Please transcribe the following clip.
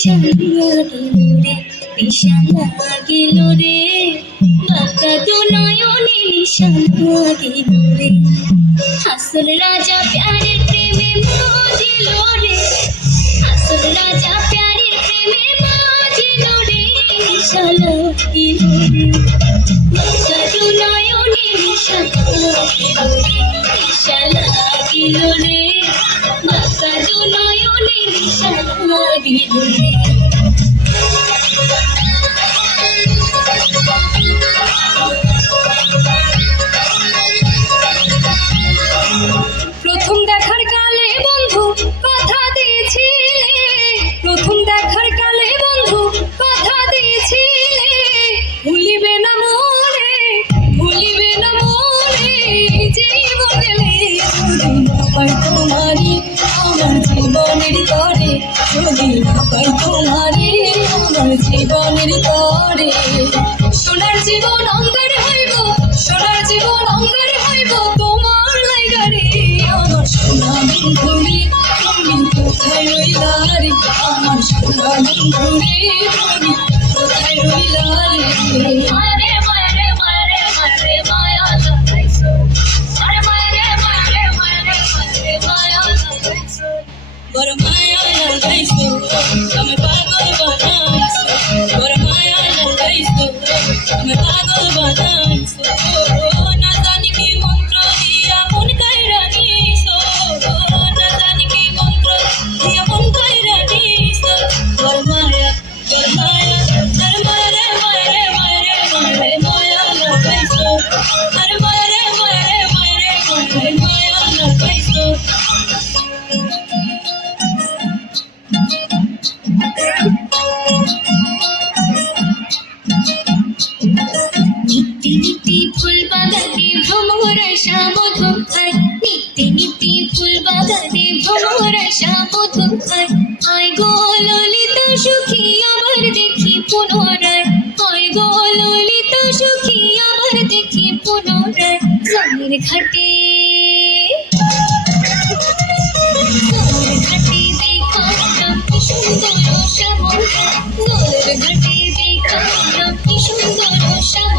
নিশান লাগিল রে, নিশান লাগিল রে, বাঁকা দু নয়নে নিশান লাগিল রে। হাসল রাজা প্যারের প্রেমে মজিল রে, হাসল রাজা প্যারের প্রেমে মজিল রে, নিশান লাগিল রে, বাঁকা দু নয়নে নিশান লাগিল রে, নিশান লাগিল রে, বাঁকা দু নয়নে নিশান লাগিল রে। প্রথম দেখার কালে বন্ধু কথা দিয়েছিলে, প্রথম দেখার কালে বন্ধু কথা দিয়েছিলে, ভুলিবে না মনে, ভুলিবে না মনে, জীবন গেলে যদি না পাই তোমারে আমার জীবনের তরে, যদি না পাই তোমারে আমার জীবনের তরে। সোনার জীবন অঙ্গার হইব, সোনার জীবন অঙ্গার হইব তোমার লাইগারে, আমার সোনা বন্ধু রে তুমি কোথায় রইলা রে, আমার সোনা বন্ধু রে তুমি কোথায় রইলা রে। মারে মারে মারে মারে মায়া লাগাইছো, আরে মারে মারে মারে মারে মায়া লাগাইছো, বড় মায়া লাগাইছো আমি পাগল বানাইছো, বড় মায়া লাগাইছো আমি পাগল বানাইছো। না জানি কি মন্ত্র দিয়া মন কাইরা নিছো, না জানি কি মন্ত্র দিয়া মন কাইরা নিছো, বড় মায়া বড় মায়া, আরে মায়া মায়া মায়া মায়া মায়া লাগাইছো, আরে মায়া মায়া মায়া মায়া মায়া লাগাইছো। নিত্যি নিত্যি ফুল বাগানে ভ্রমরা মধু খায়, নিত্যি নিত্যি ফুল বাগানে ভ্রমরা মধু খায়, আয় গো ললিত সুখী আবার দেখি পুনরায়, আয় গো ললিত সুখী আবার দেখি পুনরায়, জলের ঘাটে জলের ঘাটে দেখালাম কি সুন্দর শ্যামল, জলের ঘাটে দেখালাম কি সুন্দর শ্যামল।